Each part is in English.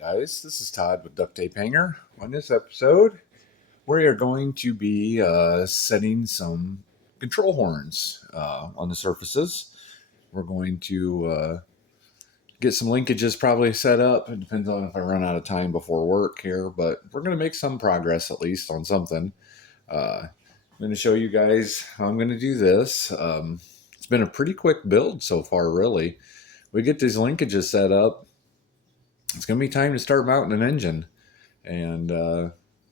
Guys, this is Todd with Duct Tape Hanger. On this episode, we are going to be setting some control horns on the surfaces. We're going to get some linkages probably set up. It depends on if I run out of time before work here, but we're going to make some progress at least on something. I'm going to show you guys how I'm going to do this. It's been a pretty quick build so far, really. We get these linkages set up. It's going to be time to start mounting an engine. And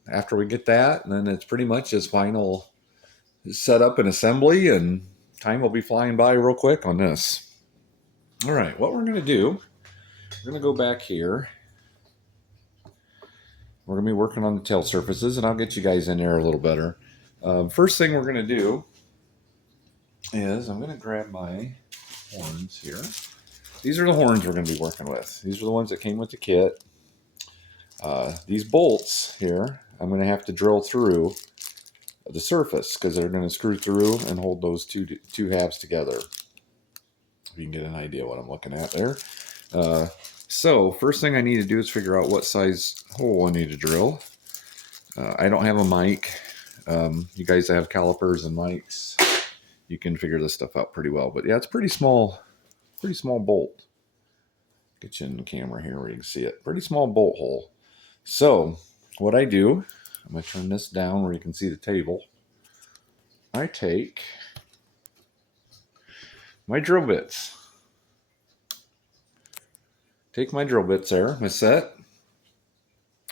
after we get that, then it's pretty much just final setup and assembly, and time will be flying by real quick on this. All right, what we're going to do, we're going to go back here. We're going to be working on the tail surfaces, and I'll get you guys in there a little better. First thing we're going to do is I'm going to grab my horns here. These are the horns we're going to be working with. These are the ones that came with the kit. These bolts here, I'm going to have to drill through the surface because they're going to screw through and hold those two halves together. If you can get an idea what I'm looking at there. So first thing I need to do is figure out what size hole I need to drill. I don't have a mic. You guys that have calipers and mics, you can figure this stuff out pretty well. But yeah, it's pretty small bolt. Get you in the camera here where you can see it. Pretty small bolt hole. So what I do, I'm going to turn this down where you can see the table. I take my drill bits. Take my drill bits there, my set.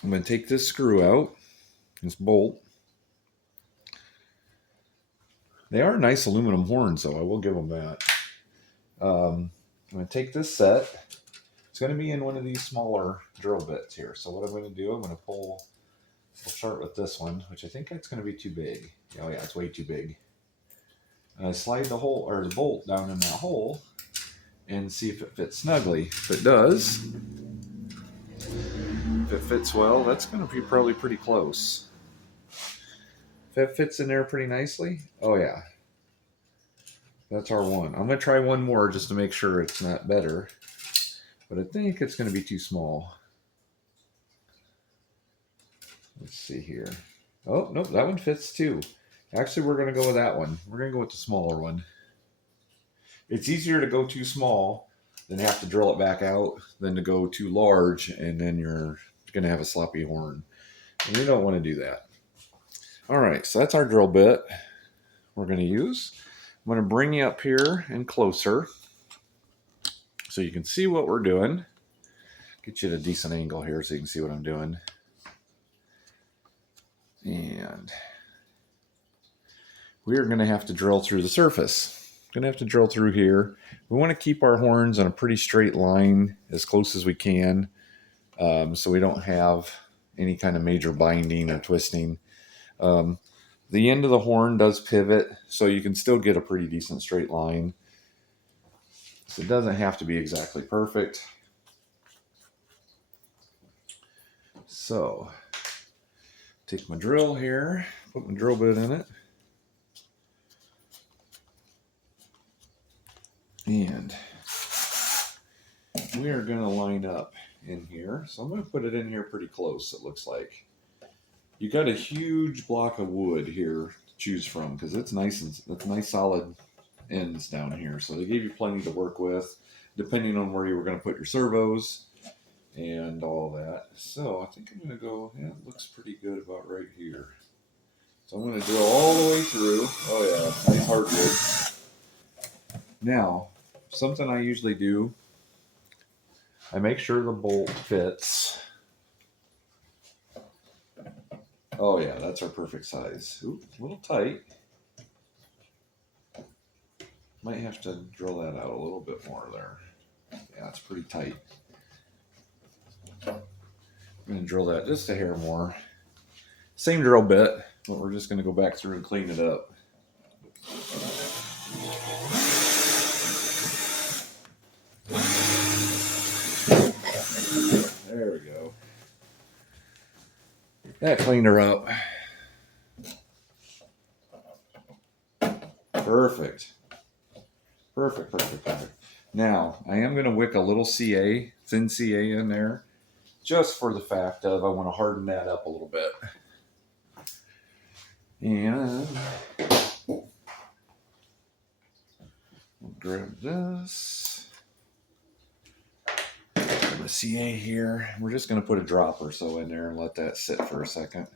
I'm going to take this screw out, this bolt. They are nice aluminum horns, though. I will give them that. I'm going to take this set. It's going to be in one of these smaller drill bits here. So what I'm going to do, I'm going to we'll start with this one, which I think it's going to be too big. Oh yeah, it's way too big. Slide the hole or the bolt down in that hole and see if it fits snugly. If it does, if it fits well, that's going to be probably pretty close. If it fits in there pretty nicely, oh yeah, that's our one. I'm going to try one more just to make sure it's not better. But I think it's going to be too small. Let's see here. Oh, nope, that one fits too. Actually, we're going to go with that one. We're going to go with the smaller one. It's easier to go too small than have to drill it back out than to go too large, and then you're going to have a sloppy horn. And we don't want to do that. All right, so that's our drill bit we're going to use. I'm going to bring you up here and closer, so you can see what we're doing. Get you at a decent angle here so you can see what I'm doing. And we are going to have to drill through the surface. Going to have to drill through here. We want to keep our horns on a pretty straight line as close as we can, so we don't have any kind of major binding or twisting. The end of the horn does pivot, so you can still get a pretty decent straight line. So it doesn't have to be exactly perfect. So, take my drill here, put my drill bit in it. And we are going to line up in here. So I'm going to put it in here pretty close, it looks like. You got a huge block of wood here to choose from because it's nice solid ends down here, so they gave you plenty to work with depending on where you were going to put your servos and all that. So I think I'm going to go, yeah, it looks pretty good about right here. So I'm going to drill all the way through. Oh yeah, nice hardwood. Now, something I usually do, I make sure the bolt fits. Oh yeah, that's our perfect size. Ooh, a little tight. Might have to drill that out a little bit more there. Yeah, it's pretty tight. I'm going to drill that just a hair more. Same drill bit, but we're just going to go back through and clean it up. There we go. That cleaned her up. Perfect. Perfect. Now, I am going to wick a little CA, thin CA in there, just for the fact of I want to harden that up a little bit. And we'll grab this. Grab a CA here. We're just going to put a drop or so in there and let that sit for a second.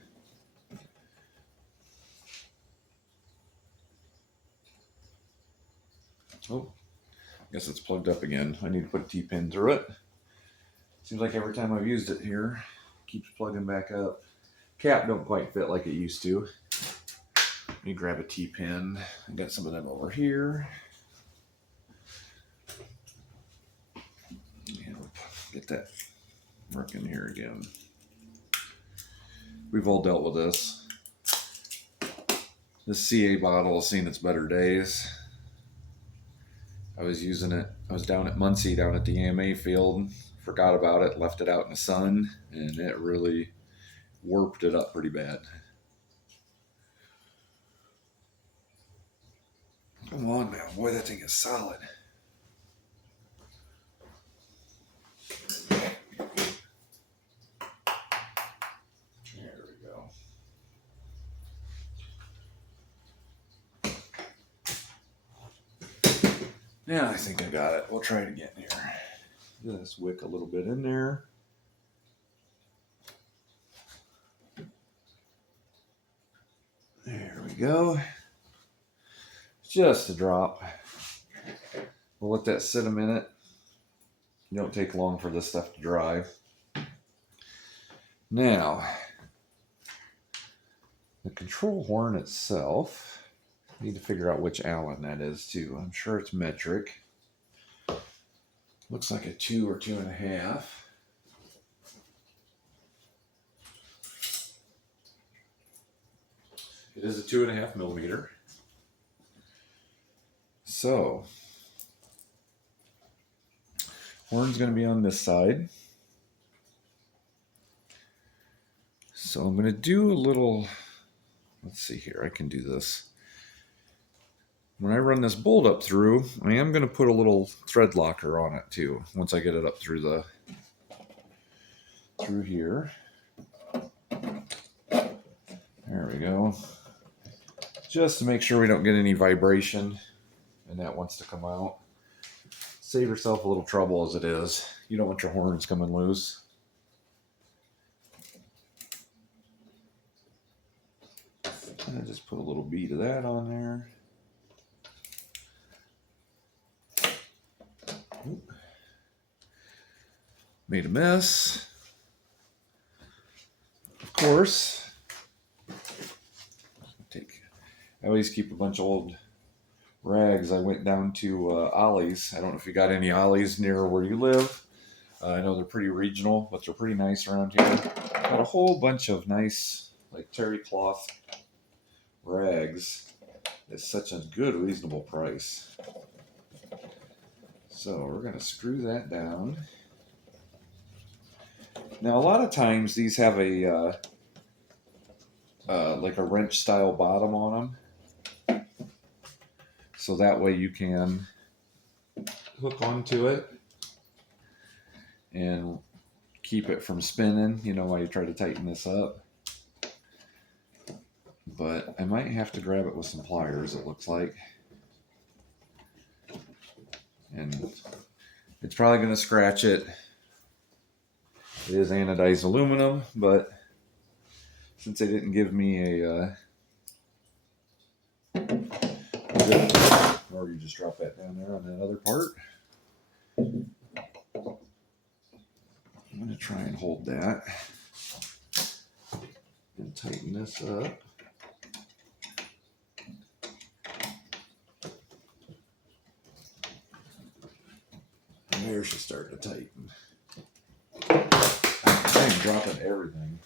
Oh, I guess it's plugged up again. I need to put a T-pin through it. Seems like every time I've used it here, it keeps plugging back up. Cap don't quite fit like it used to. Let me grab a T-pin. I got some of them over here. And we'll get that working here again. We've all dealt with this. This CA bottle has seen its better days. I was using it. I was down at Muncie, down at the AMA field. Forgot about it, left it out in the sun, and it really warped it up pretty bad. Come on now, boy, that thing is solid. There we go. Yeah, I think I got it. We'll try it again here. Just wick a little bit in there. There we go. Just a drop. We'll let that sit a minute. It don't take long for this stuff to dry. Now, the control horn itself, I need to figure out which Allen that is too. I'm sure it's metric. Looks like a 2 or 2.5. It is a 2.5 millimeter. So, horn's going to be on this side. So I'm going to do a little, let's see here, I can do this. When I run this bolt up through, I am going to put a little thread locker on it too, once I get it up through here. There we go. Just to make sure we don't get any vibration and that wants to come out. Save yourself a little trouble as it is. You don't want your horns coming loose. And I just put a little bead of that on there. Oop. Made a mess. Of course, I always keep a bunch of old rags. I went down to Ollie's. I don't know if you got any Ollie's near where you live. I know they're pretty regional, but they're pretty nice around here. Got a whole bunch of nice, like terry cloth rags at such a good, reasonable price. So we're going to screw that down. Now, a lot of times these have a like a wrench style bottom on them. So that way you can hook onto it and keep it from spinning, you know, while you try to tighten this up. But I might have to grab it with some pliers, it looks like. And it's probably going to scratch it. It is anodized aluminum, but since they didn't give me a or you just drop that down there on that other part. I'm going to try and hold that and tighten this up. And there she's starting to tighten. I'm dropping everything.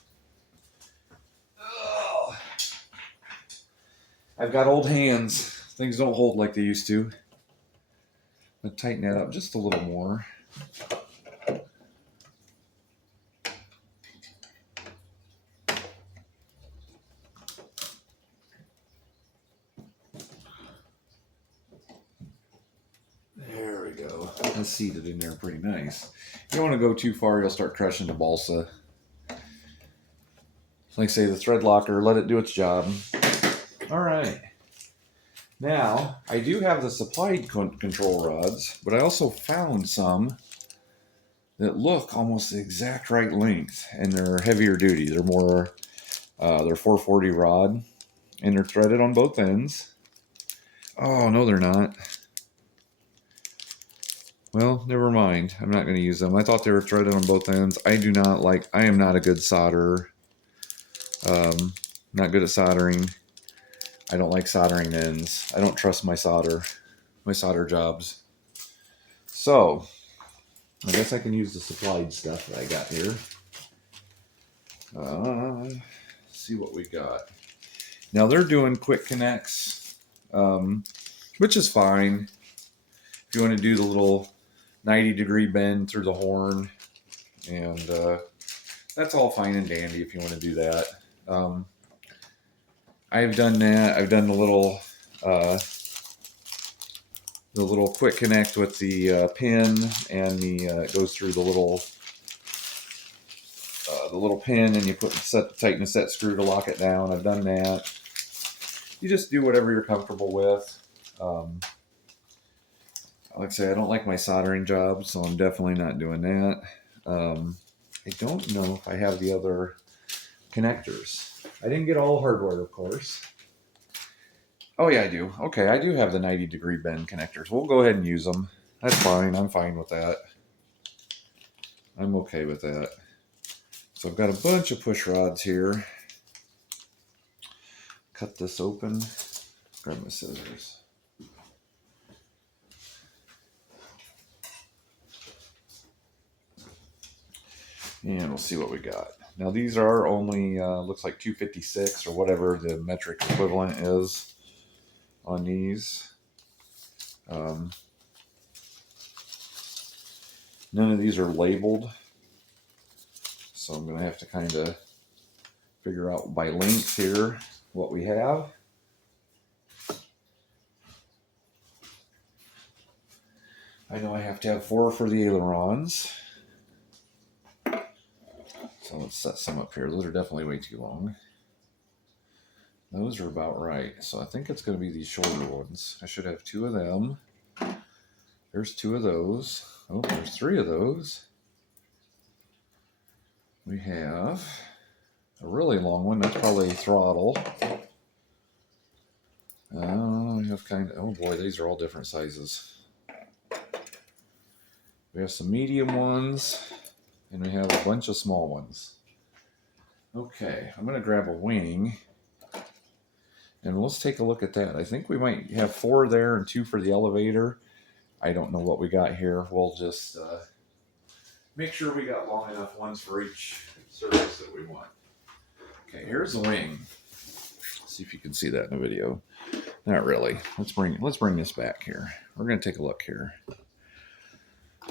Ugh. I've got old hands. Things don't hold like they used to. I'm going to tighten that up just a little more. There we go. is seated in there pretty nice. You don't want to go too far, you'll start crushing the balsa. Like I say, the thread locker, let it do its job. All right. Now, I do have the supplied control rods, but I also found some that look almost the exact right length, and they're heavier duty. They're more, they're 440 rod, and they're threaded on both ends. Oh, no, they're not. Well, never mind. I'm not going to use them. I thought they were threaded on both ends. I am not a good solderer. Not good at soldering. I don't like soldering ends. I don't trust my solder jobs. So, I guess I can use the supplied stuff that I got here. See what we got. Now they're doing quick connects, which is fine. If you want to do the little 90-degree bend through the horn, and that's all fine and dandy if you want to do that. I've done that. I've done the little quick connect with the pin, and it goes through the little pin, and you tighten the set screw to lock it down. I've done that. You just do whatever you're comfortable with. Like I say, I don't like my soldering job, so I'm definitely not doing that. I don't know if I have the other connectors. I didn't get all hardware, of course. Oh yeah, I do. Okay, I do have the 90-degree bend connectors. We'll go ahead and use them. That's fine. I'm fine with that. I'm okay with that. So I've got a bunch of push rods here. Cut this open. Grab my scissors. And we'll see what we got. Now these are only, looks like 256 or whatever the metric equivalent is on these. None of these are labeled. So I'm going to have to kind of figure out by length here what we have. I know I have to have 4 for the ailerons. So let's set some up here. Those are definitely way too long. Those are about right. So I think it's going to be these shorter ones. I should have 2 of them. There's 2 of those. Oh, there's 3 of those. We have a really long one. That's probably throttle. We have oh boy, these are all different sizes. We have some medium ones, and we have a bunch of small ones. Okay, I'm going to grab a wing, and let's take a look at that. I think we might have 4 there and 2 for the elevator. I don't know what we got here. We'll just make sure we got long enough ones for each surface that we want. Okay, here's the wing. Let's see if you can see that in the video. Not really. Let's bring this back here. We're going to take a look here.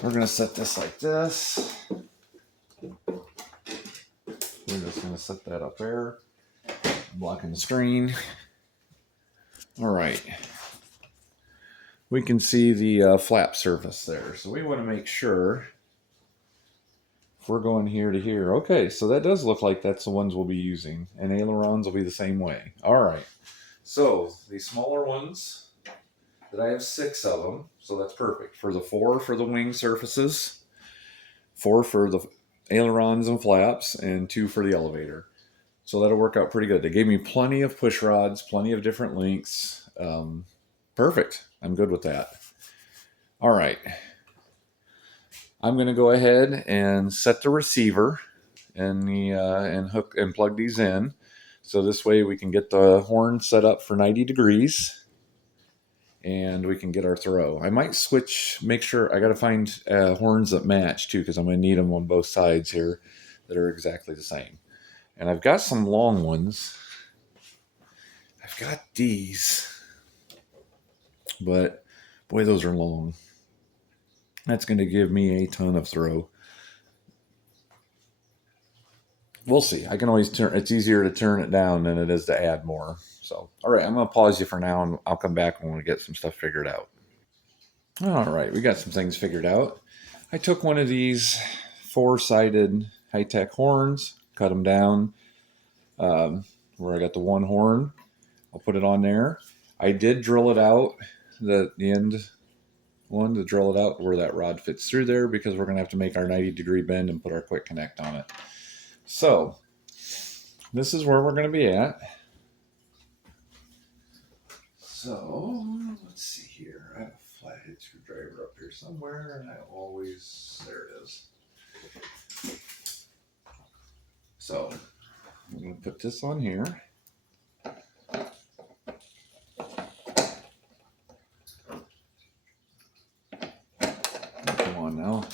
We're going to set this like this. We're just going to set that up there. I'm blocking the screen. All right. We can see the flap surface there. So we want to make sure if we're going here to here. Okay, so that does look like that's the ones we'll be using. And ailerons will be the same way. All right. So the smaller ones, that I have 6 of them. So that's perfect. For the 4 for the wing surfaces, 4 for the ailerons and flaps, and 2 for the elevator. So that'll work out pretty good. They gave me plenty of push rods, plenty of different lengths. Perfect. I'm good with that. All right. I'm going to go ahead and set the receiver and hook and plug these in. So this way we can get the horn set up for 90 degrees and we can get our throw. I might switch, make sure, I got to find horns that match too, because I'm going to need them on both sides here that are exactly the same. And I've got some long ones. I've got these, but boy, those are long. That's going to give me a ton of throw. We'll see. I can always turn. It's easier to turn it down than it is to add more. So, all right, I'm going to pause you for now, and I'll come back when we get some stuff figured out. All right, we got some things figured out. I took one of these four-sided high-tech horns, cut them down where I got the one horn. I'll put it on there. I did drill it out, the end one, to drill it out where that rod fits through there, because we're going to have to make our 90-degree bend and put our quick connect on it. So this is where we're going to be at. So let's see here. I have a flathead screwdriver up here somewhere, and I always, there it is. So I'm going to put this on here. Come on now.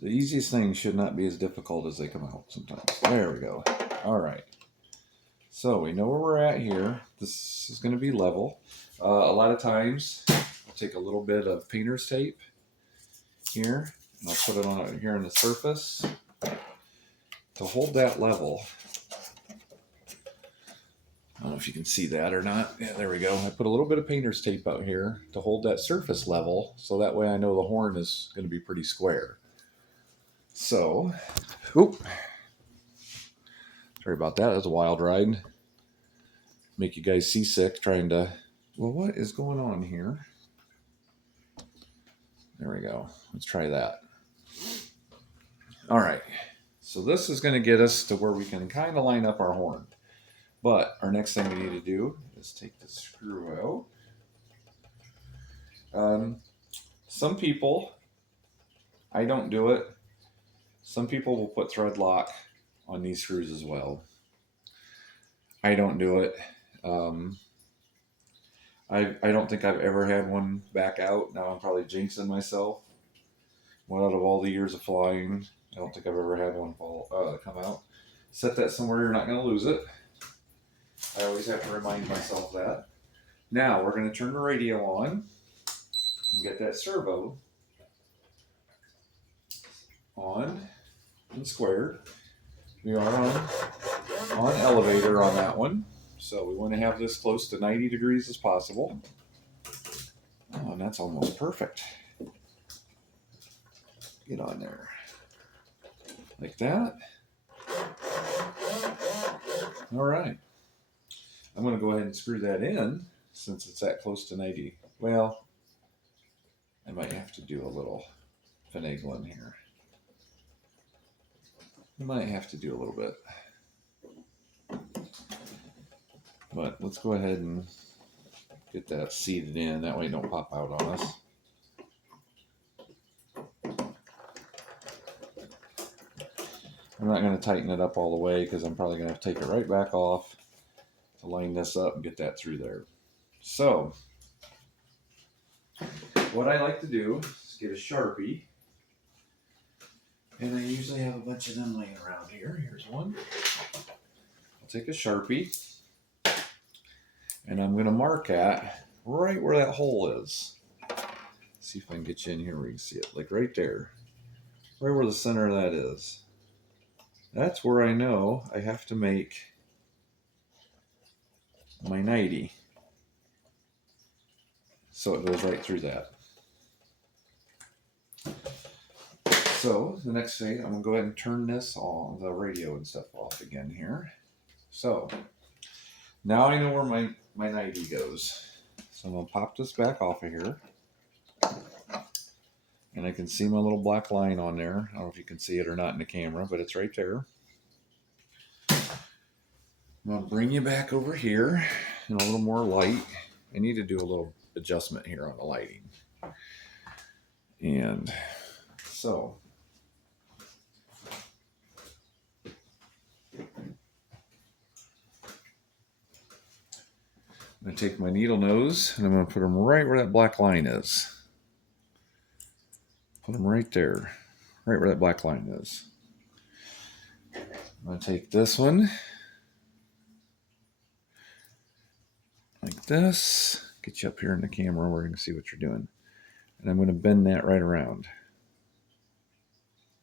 The easiest things should not be as difficult as they come out sometimes. There we go. All right. So we know where we're at here. This is going to be level. A lot of times I'll take a little bit of painter's tape here, and I'll put it on here on the surface to hold that level. I don't know if you can see that or not. Yeah, there we go. I put a little bit of painter's tape out here to hold that surface level, so that way I know the horn is going to be pretty square. So, oop. Sorry about that. That was a wild ride. Make you guys seasick trying to... Well, what is going on here? There we go. Let's try that. All right. So this is going to get us to where we can kind of line up our horn. But our next thing we need to do is take the screw out. Some people, I don't do it. Some people will put thread lock on these screws as well. I don't do it. I don't think I've ever had one back out. Now I'm probably jinxing myself. One out of all the years of flying, I don't think I've ever had one come out. Set that somewhere you're not going to lose it. I always have to remind myself that. Now we're going to turn the radio on and get that servo on and squared. We are on elevator on that one. So we want to have this close to 90 degrees as possible. Oh, and that's almost perfect. Get on there. Like that. All right. I'm going to go ahead and screw that in since it's that close to 90. Well, I might have to do a little finagling here. I might have to do a little bit. But let's go ahead and get that seated in. That way it don't pop out on us. I'm not going to tighten it up all the way because I'm probably going to have to take it right back off to line this up and get that through there. So, what I like to do is get a Sharpie. And I usually have a bunch of them laying around here. Here's one. I'll take a Sharpie. And I'm going to mark at right where that hole is. Let's see if I can get you in here where you can see it. Like right there. Right where the center of that is. That's where I know I have to make my 90. So it goes right through that. So the next thing, I'm going to go ahead and turn this on, the radio and stuff off again here. So now I know where my 90 goes. So I'm going to pop this back off of here. And I can see my little black line on there. I don't know if you can see it or not in the camera, but it's right there. I'm going to bring you back over here in a little more light. I need to do a little adjustment here on the lighting. And so I'm going to take my needle nose and I'm going to put them right where that black line is. Put them right there, right where that black line is. I'm going to take this one like this, get you up here in the camera where you can see what you're doing. And I'm going to bend that right around.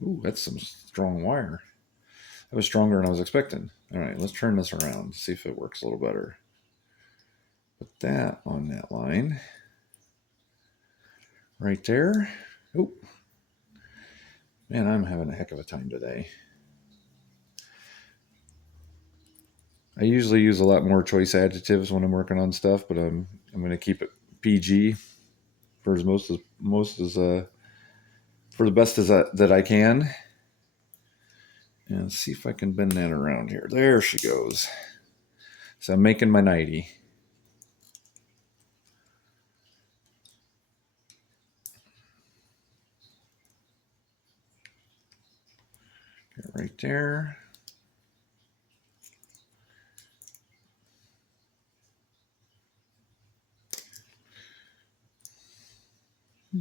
Ooh, that's some strong wire. That was stronger than I was expecting. All right, let's turn this around, see if it works a little better. Put that on that line. Right there. Oh, man, I'm having a heck of a time today. I usually use a lot more choice additives when I'm working on stuff, but I'm going to keep it PG for as for the best that I can. And see if I can bend that around here. There she goes. So I'm making my 90. Right there.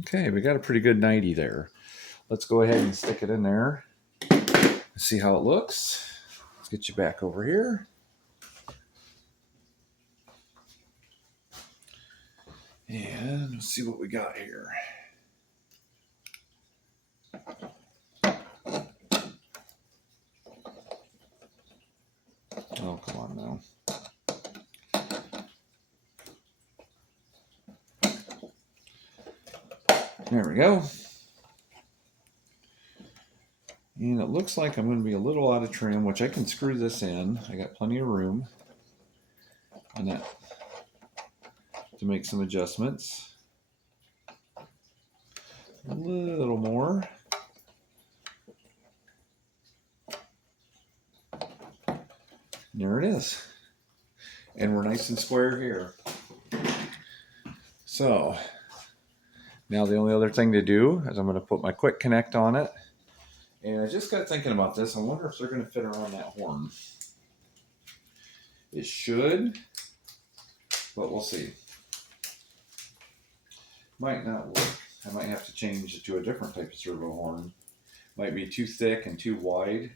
Okay, we got a pretty good 90 there. Let's go ahead and stick it in there. See how it looks. Let's get you back over here. And let's see what we got here. Oh, come on now. There we go. And it looks like I'm going to be a little out of trim, which I can screw this in. I got plenty of room on that to make some adjustments. A little more. There it is. And we're nice and square here. So now the only other thing to do is I'm going to put my quick connect on it. And I just got thinking about this. I wonder if they're going to fit around that horn. It should, but we'll see. Might not work. I might have to change it to a different type of servo horn. Might be too thick and too wide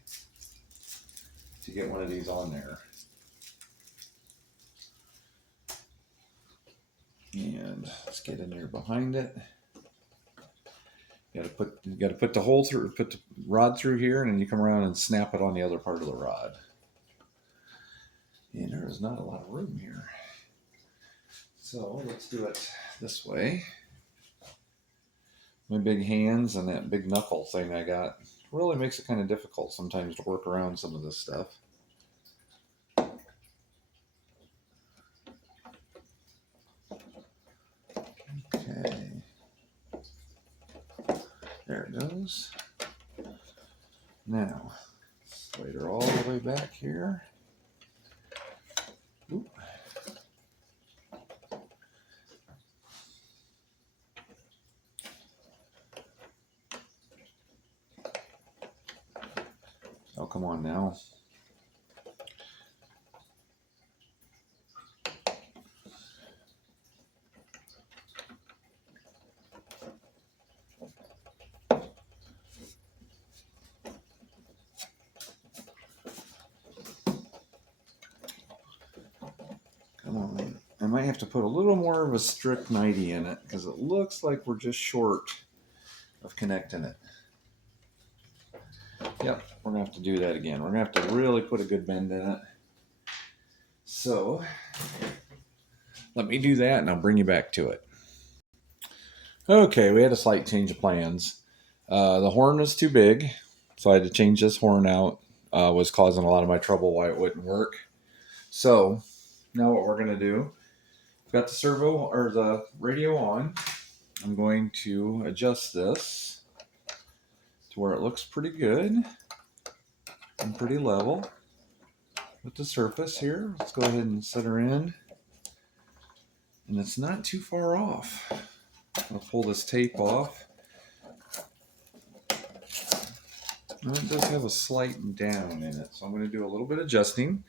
to get one of these on there. And let's get in there behind it. You gotta put the hole through, put the rod through here, and then you come around and snap it on the other part of the rod. And there is not a lot of room here. So let's do it this way. My big hands and that big knuckle thing I got really makes it kind of difficult sometimes to work around some of this stuff. Okay. There it goes. Now, slide her all the way back here. Oop. Oh, come on now. Come on. I might have to put a little more of a strict 90 in it because it looks like we're just short of connecting it. Yep, we're going to have to do that again. We're going to have to really put a good bend in it. So, let me do that and I'll bring you back to it. Okay, we had a slight change of plans. The horn was too big, so I had to change this horn out. Was causing a lot of my trouble why it wouldn't work. So, now what we're going to do, I've got the servo or the radio on. I'm going to adjust this to where it looks pretty good and pretty level with the surface here. Let's go ahead and set her in. And it's not too far off. I'll pull this tape off. And it does have a slight down in it. So I'm going to do a little bit of adjusting.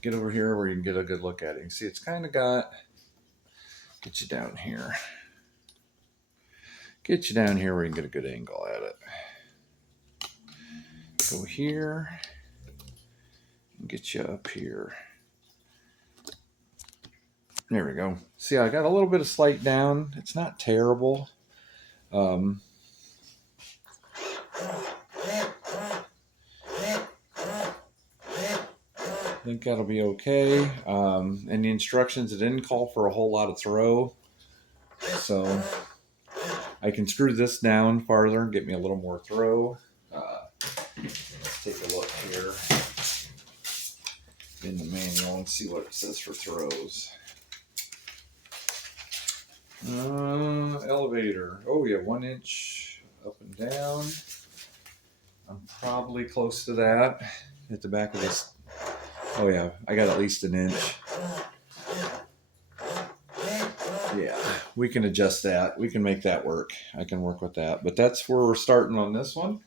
Get over here where you can get a good look at it. You can see it's kind of got, get you down here. Get you down here where you can get a good angle at it. Go here and get you up here. There we go. See, I got a little bit of slight down. It's not terrible. Then think that'll be okay. And the instructions, it didn't call for a whole lot of throw. So I can screw this down farther and get me a little more throw. Let's take a look here in the manual and see what it says for throws. Elevator. Oh yeah, 1 inch up and down. I'm probably close to that at the back of this. Oh yeah, I got at least 1 inch. Yeah, we can adjust that. We can make that work. I can work with that. But that's where we're starting on this one.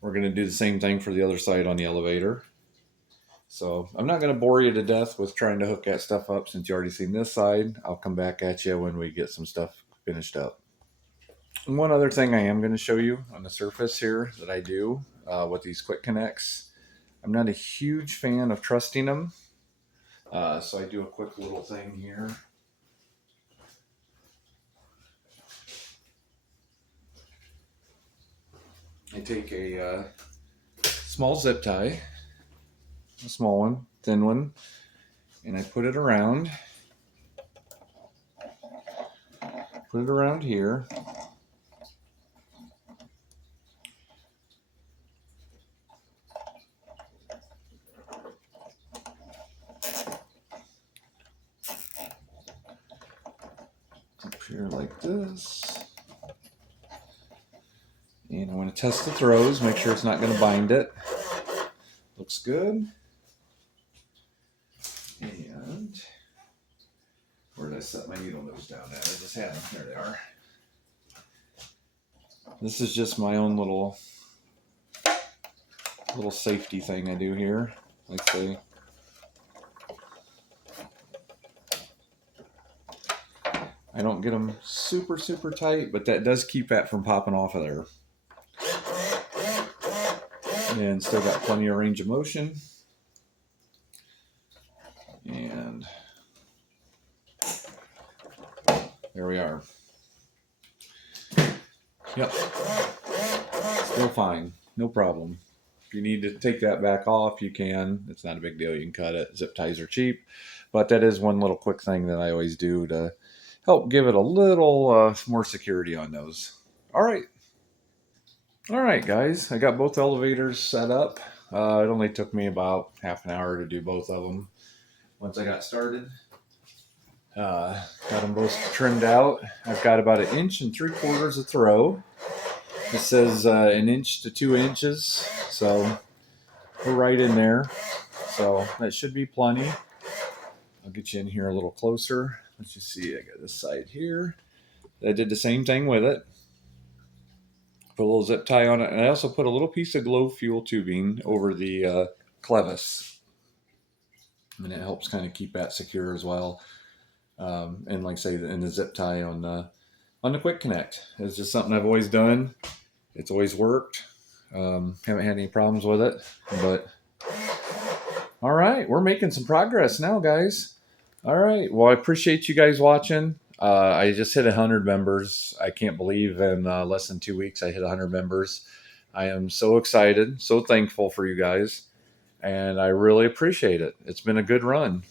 We're going to do the same thing for the other side on the elevator. So I'm not going to bore you to death with trying to hook that stuff up since you already seen this side. I'll come back at you when we get some stuff finished up. And one other thing I am going to show you on the surface here that I do with these quick connects. I'm not a huge fan of trusting them. So I do a quick little thing here. I take a small zip tie, a small one, thin one, and I put it around here. Up here like this. And I want to test the throws, make sure it's not going to bind it. Looks good. And where did I set my needle nose down at? I just had them. There they are. This is just my own little safety thing I do here. Like say, I don't get them super tight, but that does keep that from popping off of there. And still got plenty of range of motion. And there we are. Yep. Still fine. No problem. If you need to take that back off, you can. It's not a big deal. You can cut it. Zip ties are cheap. But that is one little quick thing that I always do to help give it a little more security on those. All right. All right, guys. I got both elevators set up. It only took me about half an hour to do both of them once I got started. Got them both trimmed out. I've got about 1 3/4 inches of throw. It says 1 inch to 2 inches, so we're right in there. So that should be plenty. I'll get you in here a little closer. Let's just see. I got this side here. I did the same thing with it. Put a little zip tie on it, and I also put a little piece of glow fuel tubing over the clevis, and it helps kind of keep that secure as well. And like I say, in the zip tie on the quick connect, it's just something I've always done. It's always worked. Haven't had any problems with it. But all right, we're making some progress now, guys. All right, well, I appreciate you guys watching. I just hit 100 members. I can't believe in less than 2 weeks I hit 100 members. I am so excited, so thankful for you guys, and I really appreciate it. It's been a good run.